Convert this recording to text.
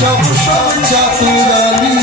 chop chop chop